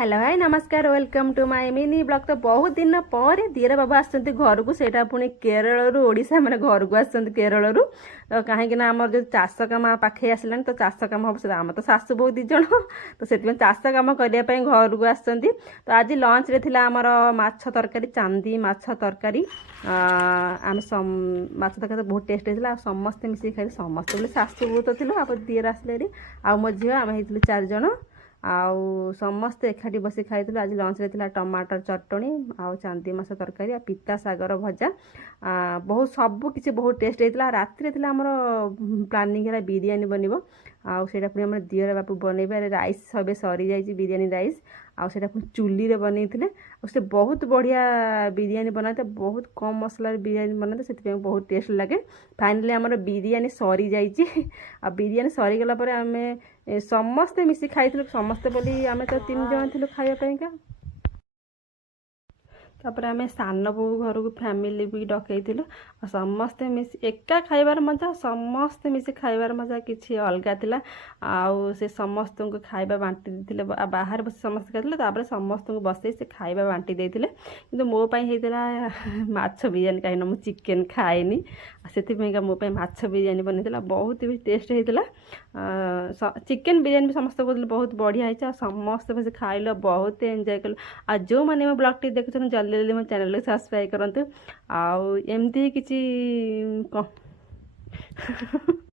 Hello hi नमस्कार welcome to my mini blog. तो बहुत दिन पर दीरा बाबा आसଛନ୍ତି ଘରକୁ ସେଇଟା ପୁଣି କେରଳରୁ ଓଡ଼ିଶା ମାନେ ଘରକୁ ଆସଛନ୍ତି କେରଳରୁ। ତ କାହିଁକି ନା ଆମର ଯୋଉ ଚାଷ କାମ ପାଖେଇ ଆସିଲାଣି ତ ଚାଷ କାମ ହବ ସେଟା ଆମର ତ ଶାଶୁ ବୋହୂ ଦି ଜଣ ତ ସେଥିପାଇଁ ଚାଷ କାମ କରିବା ପାଇଁ ଘରକୁ ଆସଛନ୍ତି। ତ ଆଜି ଲଞ୍ଚରେ ଥିଲା ଆମର ମାଛ ତରକାରୀ ଚାନ୍ଦି ମାଛ ତରକାରୀ। ଆମେ ମାଛ ତରକାରୀ ବହୁତ ଟେଷ୍ଟ ହେଇଥିଲା ଆଉ ସମସ୍ତେ ମିଶିକି ଖାଇଲେ ସମସ୍ତେ ବୋଲି ଶାଶୁ ବୋହୂ ତ ଥିଲୁ ଆଉ ଦିଅର ଆସିଲେ ଆଉ ମୋ ଝିଅ ଆମେ ହେଇଥିଲୁ 4 ଜଣ। ଆଉ ସମସ୍ତେ ଏକାଠି ବସି ଖାଇଥିଲୁ। ଆଜି ଲଞ୍ଚରେ ଥିଲା ଟମାଟର ଚଟଣି ଆଉ ଚାନ୍ଦି ମାଛ ତରକାରୀ ଆଉ ପିତା ଶାଗର ଭଜା। ବହୁତ ସବୁ କିଛି ବହୁତ ଟେଷ୍ଟ ହେଇଥିଲା। ରାତିରେ ଥିଲା ଆମର ପ୍ଲାନିଂ ହେଲା ବିରିୟାନୀ ବନିବ ଆଉ ସେଇଟା ପୁଣି ଆମର ଦିଅର ବାପୁ ବନେଇବେ। ରାଇସ୍ ଏବେ ସରିଯାଇଛି ବିରିୟାନୀ ରାଇସ୍ ଆଉ ସେଇଟା ପୁଣି ଚୁଲିରେ ବନେଇଥିଲେ ଆଉ ସେ ବହୁତ ବଢ଼ିଆ ବିରିୟାନୀ ବନାନ୍ତି। ବହୁତ କମ୍ ମସଲାରେ ବିରିୟାନୀ ବନାନ୍ତି ସେଥିପାଇଁ ବହୁତ ଟେଷ୍ଟ ଲାଗେ। ଫାଇନାଲି ଆମର ବିରିୟାନୀ ସରିଯାଇଛି ଆଉ ବିରିୟାନୀ ସରିଗଲା ପରେ ଆମେ ସମସ୍ତେ ମିଶି ଖାଇଥିଲୁ। ସମସ୍ତେ ବୋଲି ଆମେ ତ 3 ଜଣ ଥିଲୁ ଖାଇବା ପାଇଁକା। ତାପରେ ଆମେ ସାନ ବୋଉ ଘରକୁ ଫ୍ୟାମିଲି ବି ଡକେଇଥିଲୁ ଆଉ ସମସ୍ତେ ମିଶି ଏକା ଖାଇବାର ମଜା ସମସ୍ତେ ମିଶି ଖାଇବାର ମଜା କିଛି ଅଲଗା ଥିଲା। ଆଉ ସେ ସମସ୍ତଙ୍କୁ ଖାଇବା ବାଣ୍ଟି ଦେଇଥିଲେ ବାହାରେ ବସି ସମସ୍ତେ ଖାଇଥିଲେ ତାପରେ ସମସ୍ତଙ୍କୁ ବସେଇ ସେ ଖାଇବା ବାଣ୍ଟି ଦେଇଥିଲେ। କିନ୍ତୁ ମୋ ପାଇଁ ହେଇଥିଲା ମାଛ ବିରିୟାନୀ କାହିଁକିନା ମୁଁ ଚିକେନ୍ ଖାଏନି ସେଥିପାଇଁକା ମୋ ପାଇଁ ମାଛ ବିରିୟାନୀ ବନିଥିଲା ବହୁତ ବି ଟେଷ୍ଟ ହେଇଥିଲା। ଚିକେନ୍ ବିରିୟାନୀ ବି ସମସ୍ତେ କହୁଥିଲେ ବହୁତ ବଢ଼ିଆ ହେଇଛି ଆଉ ସମସ୍ତେ ବସି ଖାଇଲୁ ବହୁତ ଏନ୍ଜୟ କଲୁ। ଆଉ ଯେଉଁମାନେ ମୋ ବ୍ଲଗ୍ଟି ଦେଖୁଛନ୍ତି ଜଲ୍ଦି ଜଲ୍ଦି ମୋ ଚ୍ୟାନେଲକୁ ସବସ୍କ୍ରାଇବ୍ କରନ୍ତୁ। ଆଉ ଏମିତି କିଛି